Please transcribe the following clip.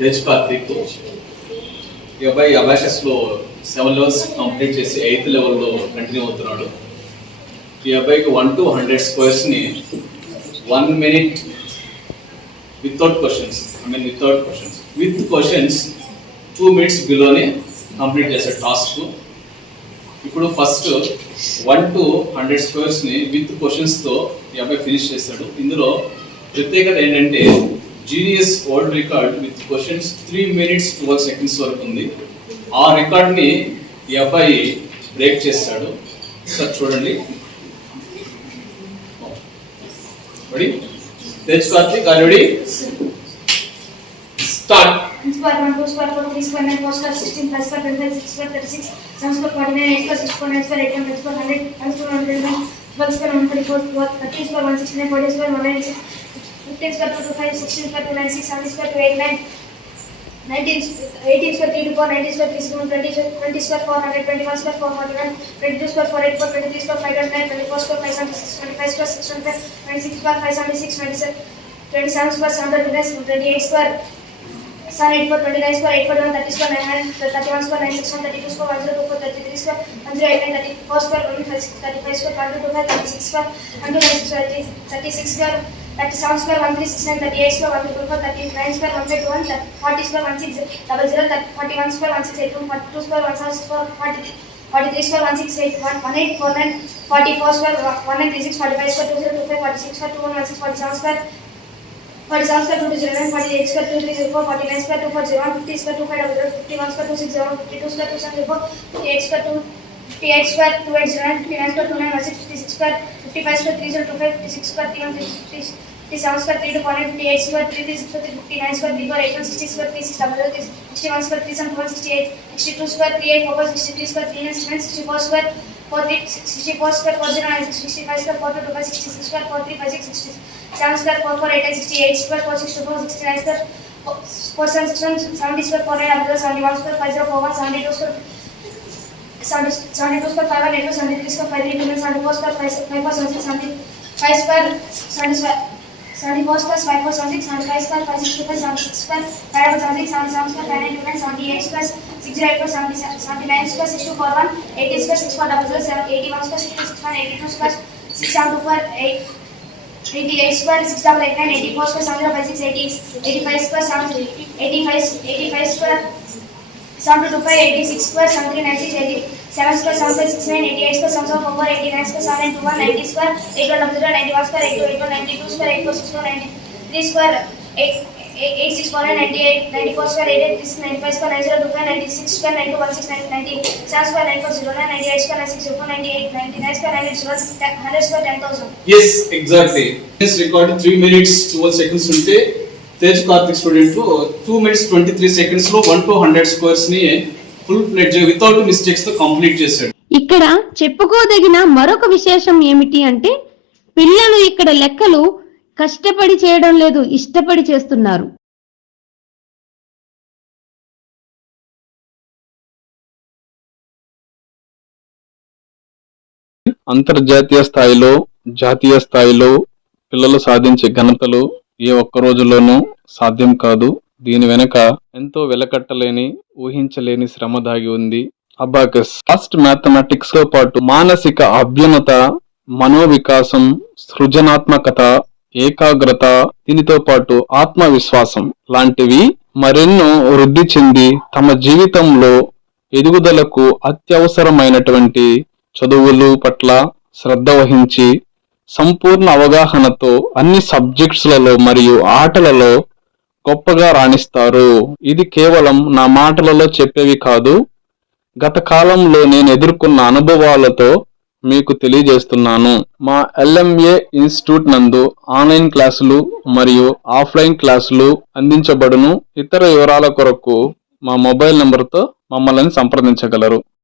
తేజ్ కార్తిక్ ఈ అబ్బాయి అబాకస్లో 7 levels complete చేసి 8th లెవెల్లో కంటిన్యూ అవుతున్నాడు. ఈ అబ్బాయికి 1 to 100 స్క్వేర్స్ని 1 minute without questions with questions 2 minutes బిలోనే కంప్లీట్ చేసే టాస్క్. ఇప్పుడు ఫస్ట్ 1 to 100 స్క్వేర్స్ని విత్ క్వశ్చన్స్తో ఈ అబ్బాయి ఫినిష్ చేస్తాడు. ఇందులో ప్రత్యేకత ఏంటంటే genius world record with questions 3 minutes 12 seconds వరకు ఉంది. ఆ రికార్డ్ని ఈ అబ్బాయి బ్రేక్ చేస్తాడు. సార్ చూడండి, ready? Tej Karthik, are ready? Start. 1 square 1 2 square 4 3 square 9 4 square 16 plus square 25 6 square 36 7 square 49 8 square 6 square 9 square 8 square 100 1 square 109 12 square 144 13 square 169 14 square 196 15 square 225 16 square 296 17 square 289 18 square 324 19 square 361 20 square 400 21 square 441 22 square 484 23 square 509 24 square 576 25 square 625 26 square 576 27 square 729 28 square 784 29 square 841 30 square 900 31 square 961 32 square 1024 33 square 1089 34 square 156 35 square 1225 36 square 126 36 square 37 square 1369 38 square 124 39 square 151 40 square 1600 41 square 1681 42 square 174 43 square 168 1849 44 square 1936 45 square 2025 46 square 2116 47 square 2209 48 square 2304 49 square 2401 50 square 2500 51 square 2601 52 square 2704 58 square 58 square 2809 59 square 2916 56 square 55 square 3025 56 square 3150 57 square 3248 58 square 3364 59 square 3481 60 square 3600 61 square 3768 62 square 3844 63 square 3969 64 square 64 square 4096 65 square 4225 66 square 4356 7 square 4488 68 square 4624 69 square 4761 70 square 4800 71 square 5041 72 square 72 square 5184 73 square 532 74 square 5476 75 square 74 square 5476 75 square 5625 76 square 576 77 square 599 78 square 6084 79 square 6241 80 square 6400 81 square 661 82 square 6724 88 square 6889 84 square 7056 85 square 85 square 725 86 square 7396 7 square 7569 88 square 7744 89 square 7921 90 square 8100 91 square 8281 92 square 8464 93 square 8649 98 94 square 8836 95 square 9025 96 square 9216 90 7 square 9409 98 square 9604 98 99 square 901 100 square 10000. Yes, exactly. This record 3 minutes 12 seconds ఉంటే Tej Karthik student 2 minutes 23 seconds లో 1 to 100 squares ని full plate without mistakes తో complete చేశాడు. ఇక్కడ చెప్పుకోదగిన మరొక విశేషం ఏమిటి అంటే పిల్లలు ఇక్కడ లెక్కలు కష్టపడి చేయడం లేదు, ఇష్టపడి చేస్తున్నారు. అంతర్జాతీయ స్థాయిలో, జాతీయ స్థాయిలో పిల్లలు సాధించే ఘనతలు ఏ ఒక్క రోజులోనూ సాధ్యం కాదు. దీని వెనుక ఎంతో వెలకట్టలేని, ఊహించలేని శ్రమ దాగి ఉంది. అబాకస్ ఫాస్ట్ మ్యాథమెటిక్స్ తో పాటు మానసిక అభ్యున్నత, మనోవికాసం, సృజనాత్మకత, ఏకాగ్రత, దీనితో పాటు ఆత్మవిశ్వాసం లాంటివి మరెన్నో వృద్ధి చెంది తమ జీవితంలో ఎదుగుదలకు అత్యవసరమైనటువంటి చదువులు పట్ల శ్రద్ధ వహించి సంపూర్ణ అవగాహనతో అన్ని సబ్జెక్ట్స్లలో మరియు ఆటలలో గొప్పగా రాణిస్తారు. ఇది కేవలం నా మాటలలో చెప్పేవి కాదు, గత కాలంలో నేను ఎదుర్కొన్న అనుభవాలతో మీకు తెలియజేస్తున్నాను. మా LMA ఇన్స్టిట్యూట్ నందు ఆన్లైన్ క్లాసులు మరియు ఆఫ్లైన్ క్లాసులు అందించబడును. ఇతర వివరాల కొరకు మా మొబైల్ నంబర్తో మమ్మల్ని సంప్రదించగలరు.